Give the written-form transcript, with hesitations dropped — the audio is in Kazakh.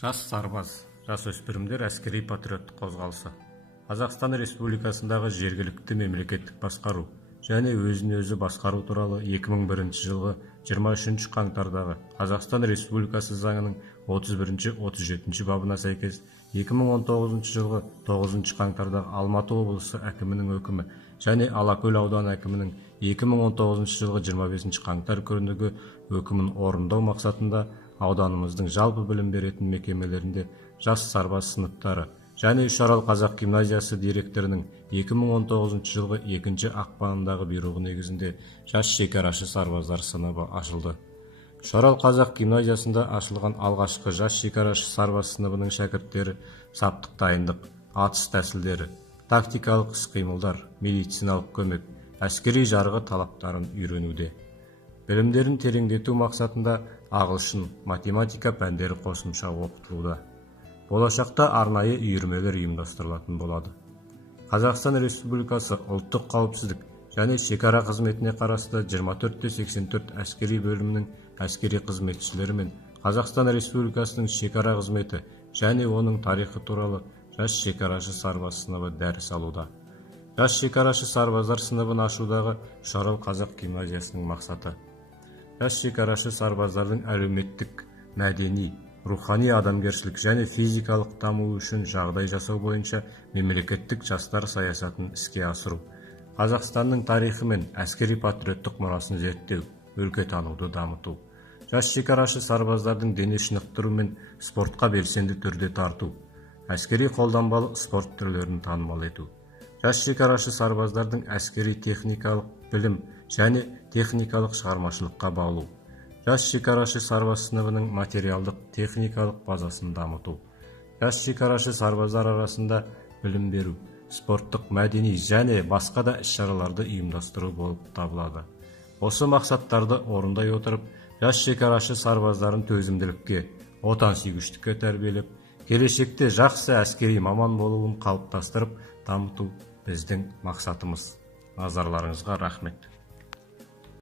Жас сарбаз, жасөспірімдер әскери патриоттық қозғалысы. Қазақстан Республикасындағы жергілікті мемлекеттік басқару және өзін-өзі басқару туралы 2001 жылғы 23 қаңтардағы Қазақстан Республикасы заңының 31-37 бабына сәйкес 2019 жылғы 9 қаңтардағы Алматы облысы әкімінің өкімі және Алакөл ауданы әкімінің 2019 жылғы 25 қаңтар күніндегі өкімін орындау мақсатында ауданымыздың жалпы білім беретін мекемелерінде жас сарбаз сыныптары және Үшарал қазақ гимназиясы директорының 2019 жылғы 2 ақпанындағы бұйрығы негізінде жас шекарашы сарбаздар сыныбы ашылды. Үшарал қазақ гимназиясында ашылған алғашқы жас шекарашы сарбаз сыныбының шәкірттері саптық дайындық, атыс тәсілдері, тактикалық іс-қимылдар, медициналық көмек, әскери жарғы талаптарын үйренуде. Білімдерін тереңдету мақсатында ағылшын, математика пәндері қосымша оқытылуда. Болашақта арнайы үйірмелер ұйымдастырылатын болады. Қазақстан Республикасы ұлттық қауіпсіздік және шекара қызметіне қарасты 24-84 әскери бөлімінің әскери қызметшілері мен Қазақстан Республикасының шекара қызметі және оның тарихы туралы жас шекарашы сарбаз сыныбы дәріс алуда. Жас шекарашы сарбаздар сыныбын ашудағы Үшарал қазақ гимназиясының мақсаты: жас шекарашы сарбаздардың әлеуметтік, мәдени, рухани адамгершілік және физикалық дамуы үшін жағдай жасау бойынша мемлекеттік жастар саясатын іске асыру, Қазақстанның тарихы мен әскери патриоттық мұрасын зерттеу, өлкетануды дамыту, жас шекарашы сарбаздардың дене шынықтыру мен спортқа белсенді түрде тарту, әскери қолданбалы спорт түрлерін танымал ету, жас шекарашы сарбаздардың әскери техникалық білім және техникалық шығармашылыққа баулу, жас шекарашы сарбаз сыныбының материалдық техникалық базасын дамыту, жас шекарашы сарбаздар арасында білім беру, спорттық, мәдени және басқа да іс-шараларды ұйымдастыру болып табылады. Осы мақсаттарды орындай отырып, жас шекарашы сарбаздарын төзімділікке, отансүйгіштікке тәрбиелеп, келешекте жақсы әскери маман болуын қалыптастырып дамыту біздің мақсатымыз. Назарларыңызға рахмет.